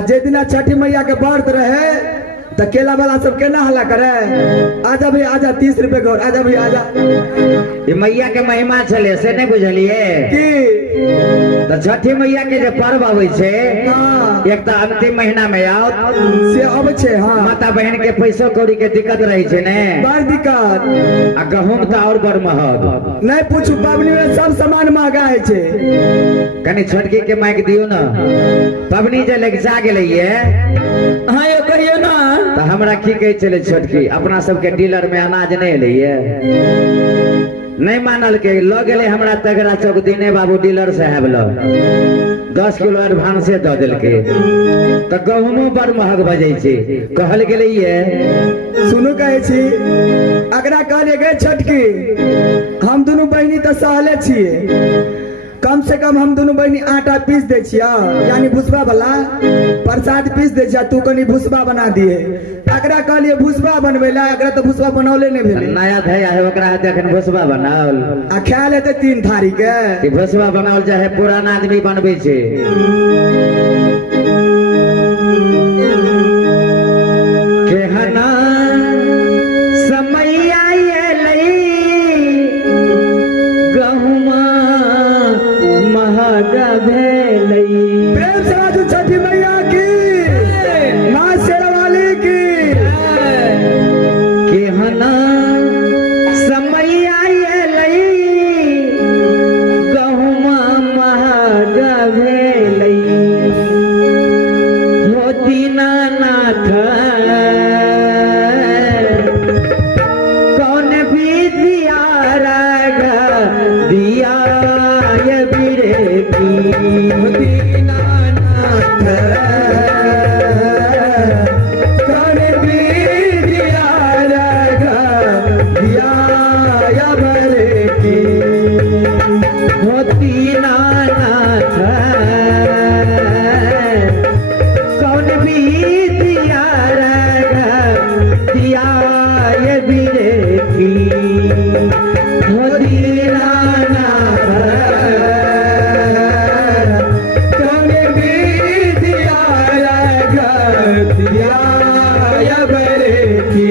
जे दिन छठी मैया के व्रत रहे तो केला वाला सब केना हल्ला करे, आजा भाई आजा 30 रुपए का, आजा भाई आजा। ये मैया के महिमा चले से नहीं बुझलिए की तो छठी मैया के जो पर्व आवे छे एक तो अंतिम महीना में आओ से अब छे। हाँ माता बहन के पैसो कौड़ी के दिक्कत रही छे ने, बड़ दिक्कत। आ गहूम तो और बड़ महग, नहीं पूछू पबनी में सब सामान महंगा है छे। कनी छोटकी के माइक दियो ना, पबनी जे लग जा गेलै ये। हाँ ये कहियो ना तो हमरा की कहे चले छोटकी अपना सबके डीलर में अनाज नहीं एलिए, नहीं मानल के लो गेले हमरा तगड़ा चौक दिने बाबू डीलर साहब लो 10 किलो एडवांस दे दिल के, तो गहूमो बड़ महग बजे छे। कहल गेले ये सुनो कहे छी अगरा कहले गए छटकी हम दोनों बहनी तो सहले छिए, कम से कम हम दोनों बहनी आटा पीस दे छिया, यानी भुसबा वाला प्रसाद पीस दे छिया, तू कनी भुसबा बना दिए। अगरा कहलिए भुसबा बनवेला, अगरा तो भुसबा बनौले नहीं भेले। नया धैया है ओकरा देखन भुसबा बनाओल आ ख्याल है 3 थारी के कि भुसबा बनाओल चाहे पुराना आदमी बनबे छे। केहना समय आइले गहुमा महग भेलै। प्रेम से राजू छठी मैया की, मां शेरवाली की। केहना समय आइले गहुमा महग भेलै, हो दीनानाथ कौन विधिया रग दिया ये बिरे की, दीनानाथ कौन विधिया रग दिया या बरे की, हो दीनानाथ कौन विधिया रग दिया ये बिरे की, हो दीनानाथ कौन विधिया रग दिया या बरे की,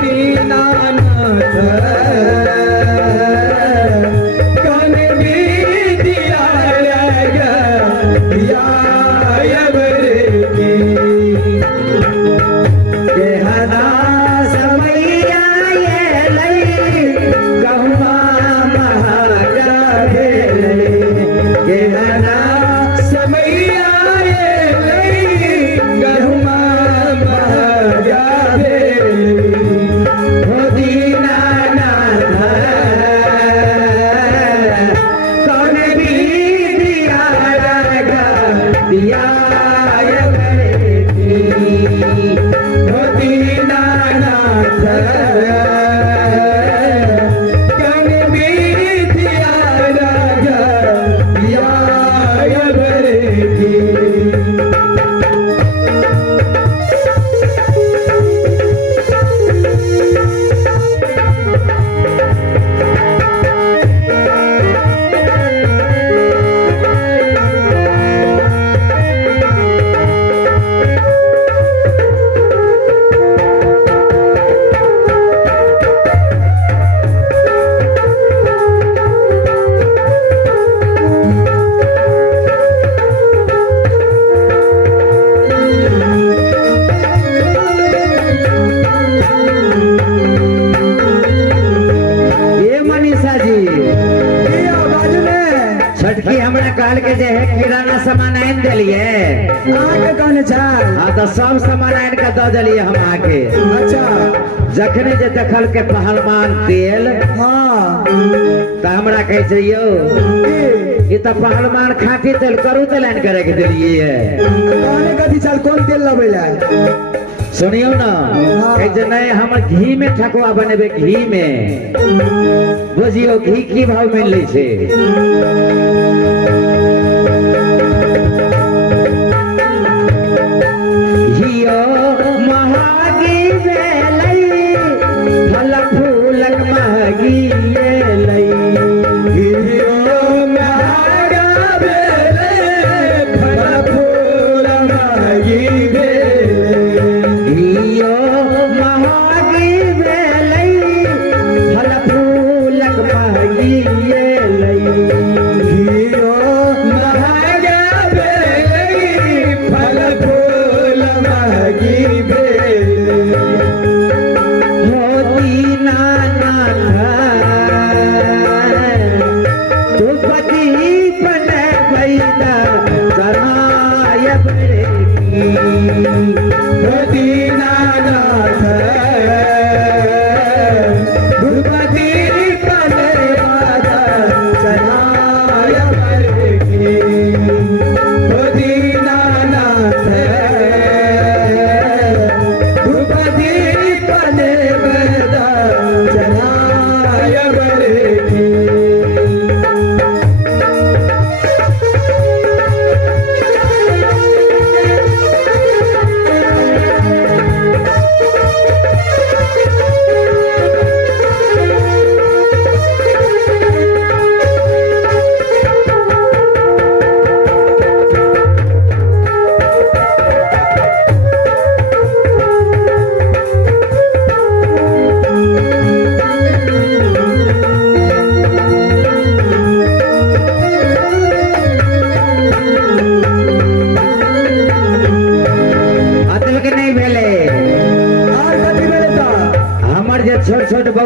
दीनानाथ कौन विधिया रग दिया या बरे की। केहना समय आइले गहुमा महग भेलै, केहना समय आइले गहुमा महग भेलै, हो दीनानाथ कौन विधिया रग दिया ये बरे की, हो दीनानाथ कौन विधिया रग दिया या बरे की। ये मनीषा जी की आवाज में छटकी हमरा कहल के जे है किराना सामान आन देलिए, आके कहने छा। हाँ तो सब सामान आन के दे देलिए हम आके। अच्छा जखने जे देखल के पहलवान तेल हाँ तो हमरा कहे छै यो की ये तो पहलवान खाटी तेल करू तेल आन करे के देलिए है। कहने कथी चल कौन तेल लबे ला, सुनियो ना कहे जे नहीं हम घी में ठकुआ बनेबे, घी में बुझियो घी की भाव मिल ले छे।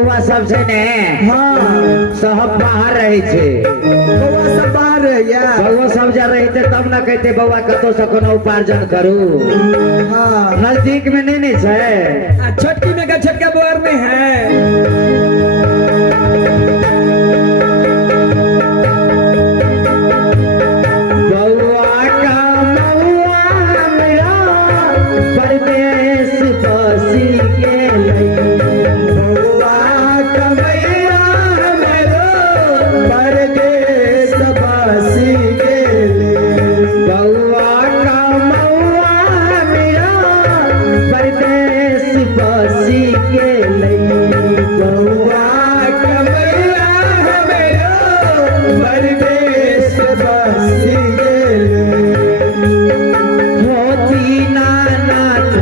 बउआ सब छै ने हाँ सब बाहर रहे छै। बउआ सब बाहर रहैया। बउआ सब जा रहे तब न कहते बउआ कतौ से कोनो उपार्जन करू। हाँ नजदीक में नहीं छै। छोटकी में का छोटका बोर में है। बउआ का मउआ मेरा परदेश बसी गेलै। बउआ का मैया मेरो परदेश बसी गेले। बउआ का मउआ मेरा परदेश बसी गेलै। बउआ का मैया मेरो परदेश बसी गेले। मोती नानाथ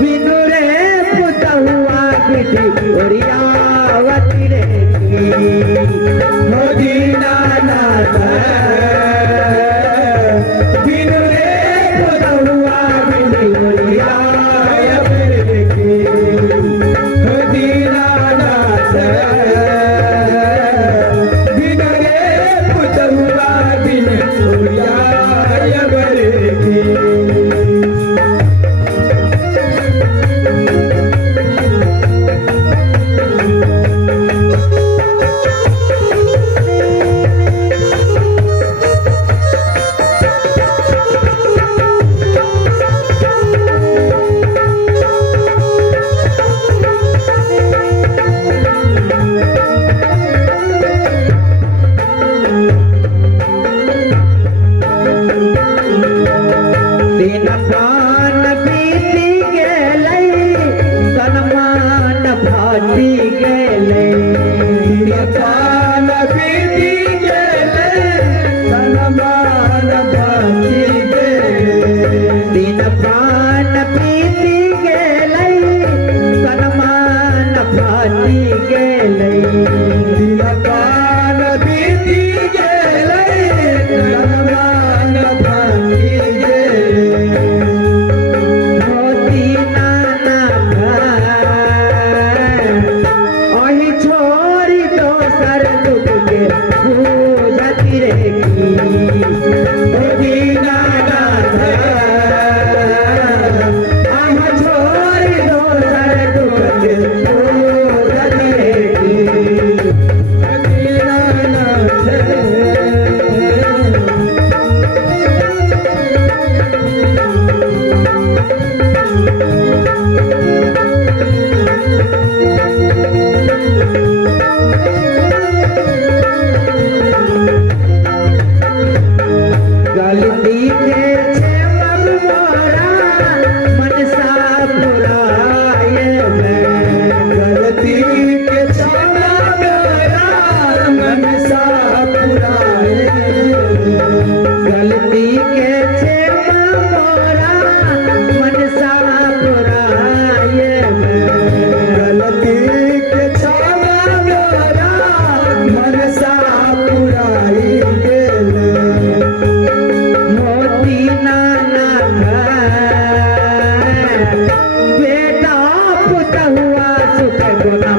बिनु रे पुतहुआ बिटी ओरियावती रे की। मोदी नानाथ बिनु रे पुतहुआ बिनु ओरिया मेरे की। मोदी नानाथ बिनु रे पुतहुआ बिनु ओरिया मेरे की। दिन पान बीती गेलै तन मान फाटी गेलै। पान बीती गेले तन मान बाती गेले। दिन पान बीती गेलै तन मान फाटी गेलै। पान बीती गेले तन मान बाती गेले। मोती नानाथ अहि छोड़ी दोसर दुख के पूजती रे की। मोदी नानाथ हम छोड़ी दोसर दुख के पूजती रे की। मोदी नानाथ गलती के छे मब मोरा मनसा पुराए मैं। गलती के क्षमा मेरा मन सा पुराए। गलती के छे मोरा मनसा पुराए मैं। गलती के क्षमा मेरा मन सा पुराई गेले। मोती नानाथ बेटा पुतहुआ सुख गुना